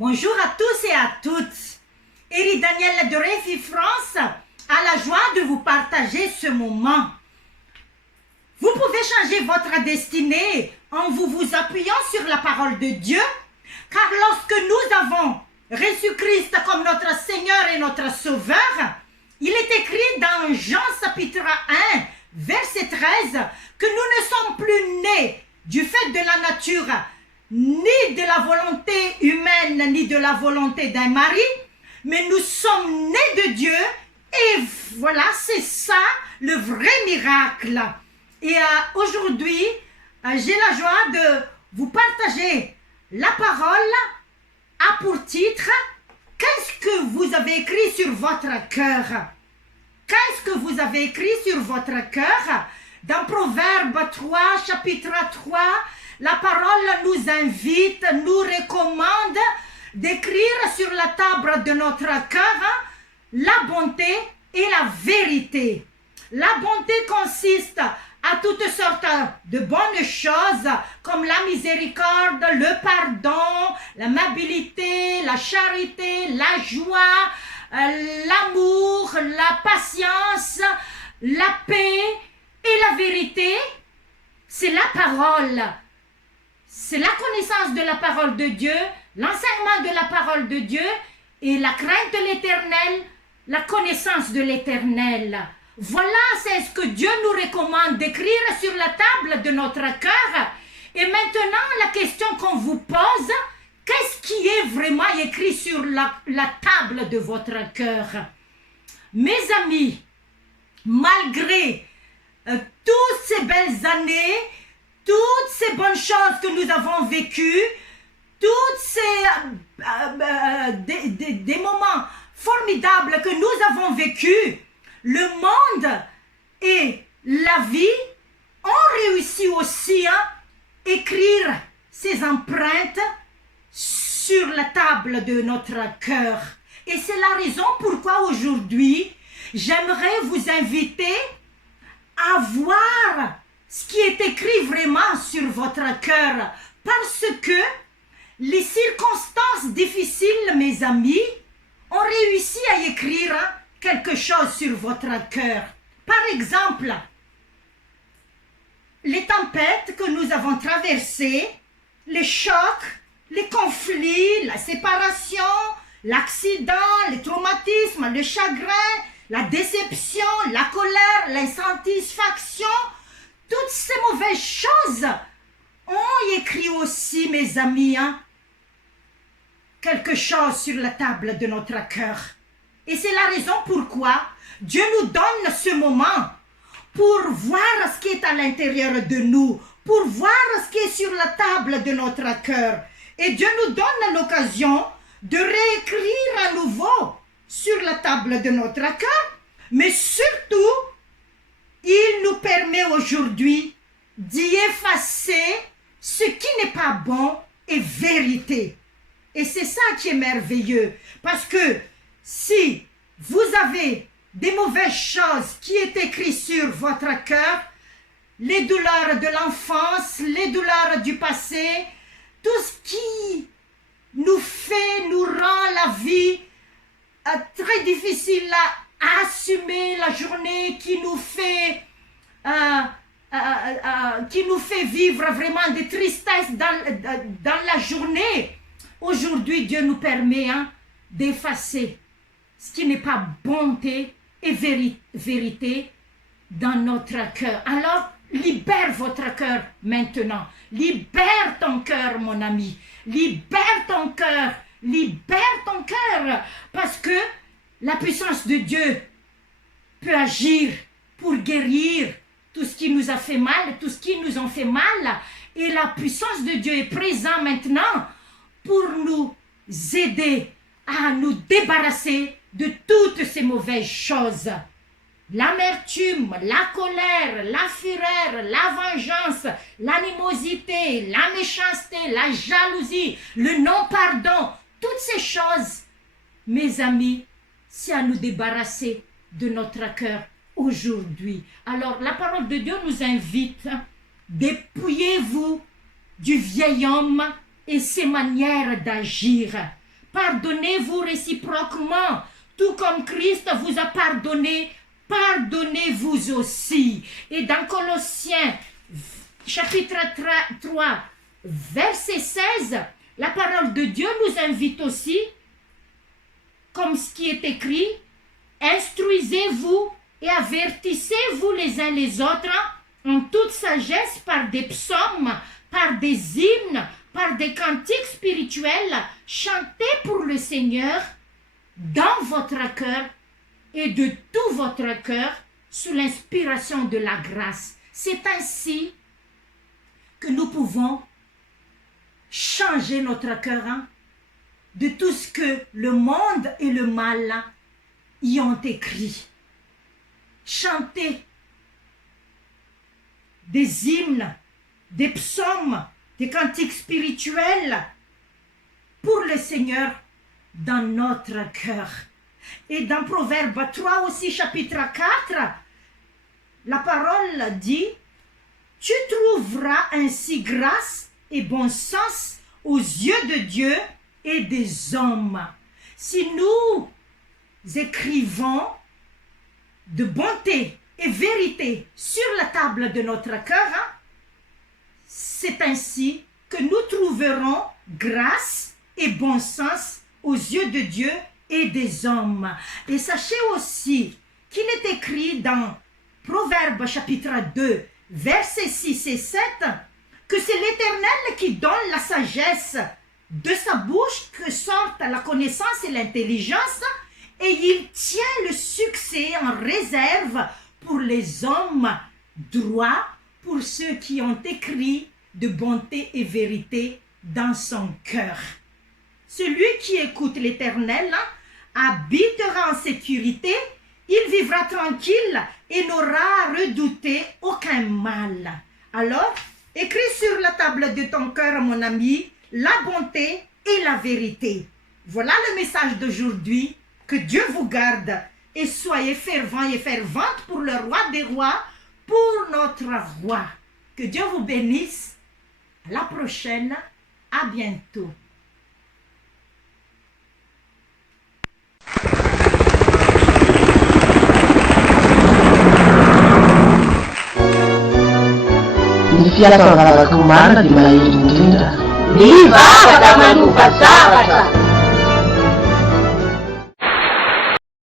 Bonjour à tous et à toutes. Eri Daniel de Réfi France a la joie de vous partager ce moment. Vous pouvez changer votre destinée en vous appuyant sur la parole de Dieu, car lorsque nous avons reçu Christ comme notre Seigneur et notre Sauveur, il est écrit dans Jean chapitre 1, verset 13, que nous ne sommes plus nés du fait de la nature, ni de la volonté humaine, ni de la volonté d'un mari, mais nous sommes nés de Dieu, et voilà, c'est ça le vrai miracle. Et aujourd'hui, j'ai la joie de vous partager la parole a pour titre « Qu'est-ce que vous avez écrit sur votre cœur ?» Qu'est-ce que vous avez écrit sur votre cœur? Dans Proverbe 3, chapitre 3, la parole nous invite, nous recommande d'écrire sur la table de notre cœur la bonté et la vérité. La bonté consiste à toutes sortes de bonnes choses comme la miséricorde, le pardon, l'amabilité, la charité, la joie, l'amour, la patience, la paix et la vérité. C'est la parole. C'est la connaissance de la parole de Dieu, l'enseignement de la parole de Dieu et la crainte de l'Éternel, la connaissance de l'Éternel. Voilà, c'est ce que Dieu nous recommande d'écrire sur la table de notre cœur. Et maintenant, la question qu'on vous pose, qu'est-ce qui est vraiment écrit sur la table de votre cœur? Mes amis, malgré toutes ces belles années, toutes ces bonnes choses que nous avons vécues, toutes ces des moments formidables que nous avons vécus, le monde et la vie ont réussi aussi à écrire ces empreintes sur la table de notre cœur. Et c'est la raison pourquoi aujourd'hui, j'aimerais vous inviter à voir ce qui est écrit vraiment sur votre cœur. Parce que les circonstances difficiles, mes amis, ont réussi à écrire quelque chose sur votre cœur. Par exemple, les tempêtes que nous avons traversées, les chocs, les conflits, la séparation, l'accident, les traumatismes, le chagrin, la déception, la colère, l'insatisfaction, toutes ces mauvaises choses ont écrit aussi, mes amis, quelque chose sur la table de notre cœur. Et c'est la raison pourquoi Dieu nous donne ce moment pour voir ce qui est à l'intérieur de nous, pour voir ce qui est sur la table de notre cœur. Et Dieu nous donne l'occasion de réécrire à nouveau sur la table de notre cœur, mais surtout, il nous permet aujourd'hui d'y effacer ce qui n'est pas bon et vérité. Et c'est ça qui est merveilleux, parce que si vous avez des mauvaises choses qui est écrites sur votre cœur, les douleurs de l'enfance, les douleurs du passé, tout ce qui nous rend la vie très difficile à assumer, la journée qui nous fait vivre vraiment des tristesses dans la journée. Aujourd'hui, Dieu nous permet d'effacer ce qui n'est pas bonté et vérité dans notre cœur. Alors, libère votre cœur maintenant. Libère ton cœur, mon ami. Libère ton cœur. Libère ton cœur. Parce que la puissance de Dieu peut agir pour guérir tout ce qui nous a fait mal, tout ce qui nous a fait mal. Et la puissance de Dieu est présente maintenant pour nous aider à nous débarrasser de toutes ces mauvaises choses. L'amertume, la colère, la fureur, la vengeance, l'animosité, la méchanceté, la jalousie, le non-pardon, toutes ces choses, mes amis, c'est à nous débarrasser de notre cœur aujourd'hui. Alors, la parole de Dieu nous invite, dépouillez-vous du vieil homme et ses manières d'agir. pardonnez-vous réciproquement. Tout comme Christ vous a pardonné, pardonnez-vous aussi. Et dans Colossiens, chapitre 3, verset 16, la parole de Dieu nous invite aussi, comme ce qui est écrit, instruisez-vous et avertissez-vous les uns les autres en toute sagesse par des psaumes, par des hymnes, par des cantiques spirituels, chantez pour le Seigneur dans votre cœur et de tout votre cœur sous l'inspiration de la grâce. C'est ainsi que nous pouvons changer notre cœur de tout ce que le monde et le mal y ont écrit. Chanter des hymnes, des psaumes, des cantiques spirituels pour le Seigneur dans notre cœur. Et dans Proverbe 3 aussi, chapitre 4, la parole dit, « Tu trouveras ainsi grâce et bon sens aux yeux de Dieu et des hommes. » Si nous écrivons de bonté et vérité sur la table de notre cœur, c'est ainsi que nous trouverons grâce et bon sens aux yeux de Dieu et des hommes. Et sachez aussi qu'il est écrit dans Proverbes chapitre 2, versets 6 et 7, que c'est l'Éternel qui donne la sagesse de sa bouche que sortent la connaissance et l'intelligence, et il tient le succès en réserve pour les hommes droits, pour ceux qui ont écrit de bonté et vérité dans son cœur. Celui qui écoute l'Éternel habitera en sécurité, il vivra tranquille et n'aura à redouter aucun mal. Alors, écris sur la table de ton cœur, mon ami, la bonté et la vérité. Voilà le message d'aujourd'hui. Que Dieu vous garde et soyez fervents et ferventes pour le roi des rois, pour notre roi. Que Dieu vous bénisse. À la prochaine. À bientôt. Ny fiasan'avako marina dia mahery indrindra. Ny vavaka manovazavatra.